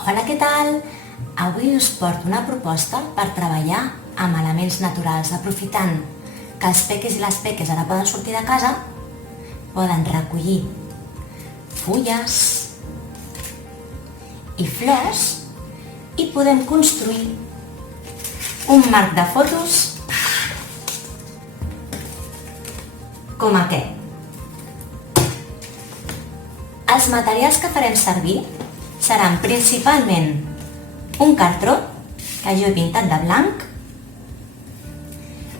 Hola, què tal? Avui us porto una proposta per treballar amb elements naturals, aprofitant que els peques i les peques ara poden sortir de casa, poden recollir fulles i flors i podem construir un marc de fotos com aquest. Els materials que farem servir seran principalment un cartró, que jo he pintat de blanc,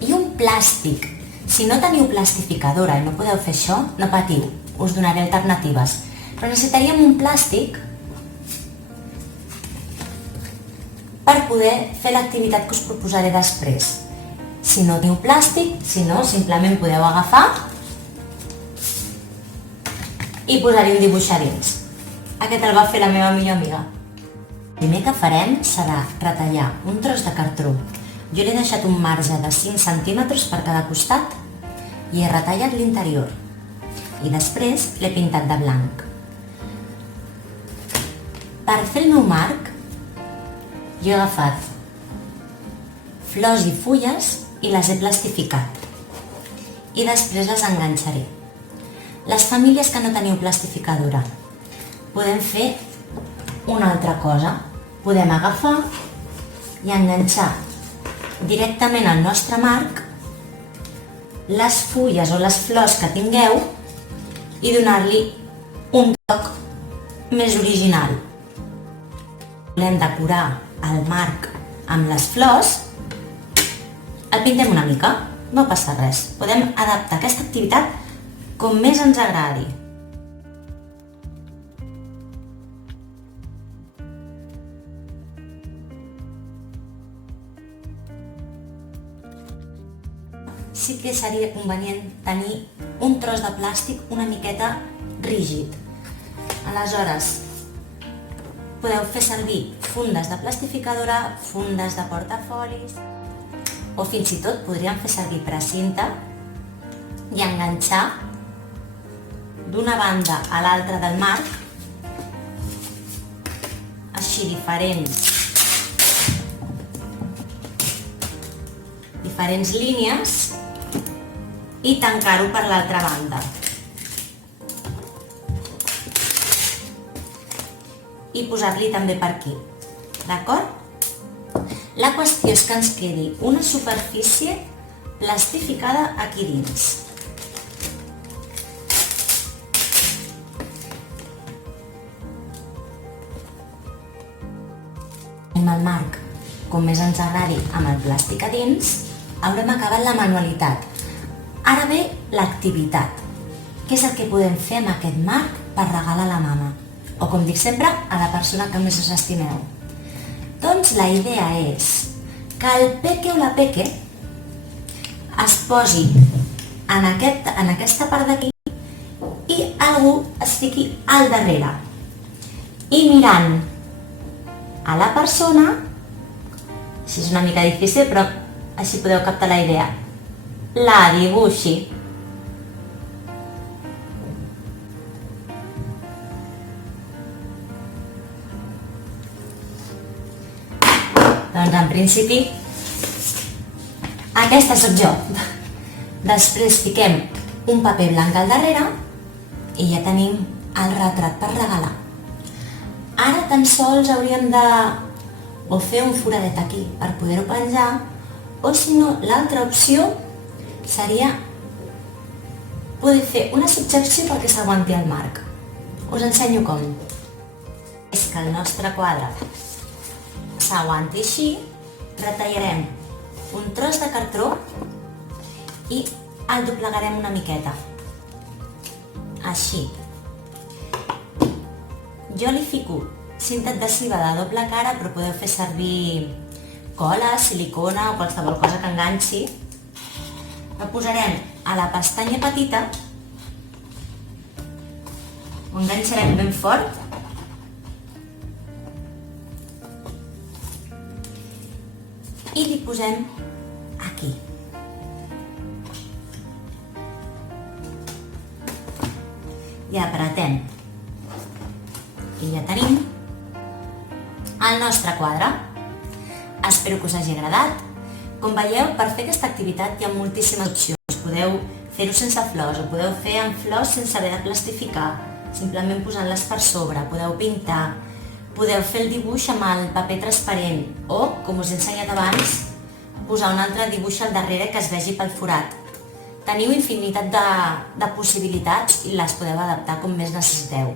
i un plàstic. Si no teniu plastificadora i no podeu fer això, no patiu, us donaré alternatives. Però necessitaríem un plàstic per poder fer l'activitat que us proposaré després. Si no teniu plàstic, si no, simplement podeu agafar i posar-hi un dibuix a dins. Aquest el va fer la meva millor amiga. El primer que farem serà retallar un tros de cartró. Jo l'he deixat un marge de 5 centímetres per cada costat i he retallat l'interior. I després l'he pintat de blanc. Per fer el meu marc, jo he agafat flors i fulles i les he plastificat. I després les enganxaré. Les famílies que no teniu plastificadora, podem fer una altra cosa. Podem agafar i enganxar directament al nostre marc les fulles o les flors que tingueu i donar-li un toc més original. Volem decorar el marc amb les flors, el pintem una mica, no passa res. Podem adaptar aquesta activitat com més ens agradi. Sí que seria convenient tenir un tros de plàstic una miqueta rígid. Aleshores, podeu fer servir fundes de plastificadora, fundes de portafolis, o fins i tot podríem fer servir precinta i enganxar d'una banda a l'altra del marc, així diferents línies, i tancar-ho per l'altra banda. I posar-li també per aquí, d'acord? La qüestió és que ens quedi una superfície plastificada aquí dins. Amb el marc, com més ens agradi amb el plàstic a dins, haurem acabat la manualitat. Ara ve l'activitat. Què és el que podem fer amb aquest marc per regalar a la mama? O, com dic sempre, a la persona que més us estimeu. Doncs la idea és que el peque o la peque es posi en aquesta part d'aquí i algú es fiqui al darrere. I mirant a la persona, així és una mica difícil, però així podeu captar la idea, la dibuixi. Doncs en principi aquesta sóc jo. Després fiquem un paper blanc al darrere i ja tenim el retrat per regalar. Ara tan sols hauríem de o fer un foradet aquí per poder-ho penjar, o si no, l'altra opció seria poder fer una subjecció perquè s'aguanti el marc. Us ensenyo com. És que el nostre quadre s'aguanti així, retallarem un tros de cartró i el doblegarem una miqueta. Així. Jo li fico cinta adhesiva de doble cara, però podeu fer servir cola, silicona o qualsevol cosa que enganxi. La posarem a la pestanya petita, ho enganxarem ben fort i li posem aquí. I apretem. I ja tenim el nostre quadre. Espero que us hagi agradat. Com veieu, per fer aquesta activitat hi ha moltíssimes opcions. Podeu fer-ho sense flors, ho podeu fer amb flors sense haver de plastificar, simplement posant-les per sobre, podeu pintar, podeu fer el dibuix amb el paper transparent o, com us he ensenyat abans, posar un altre dibuix al darrere que es vegi pel forat. Teniu infinitat de possibilitats i les podeu adaptar com més necessiteu.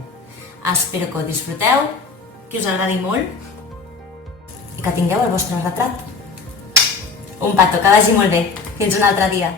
Espero que ho disfruteu, que us agradi molt i que tingueu el vostre retrat. Un petó, que vagi molt bé. Fins un altre dia.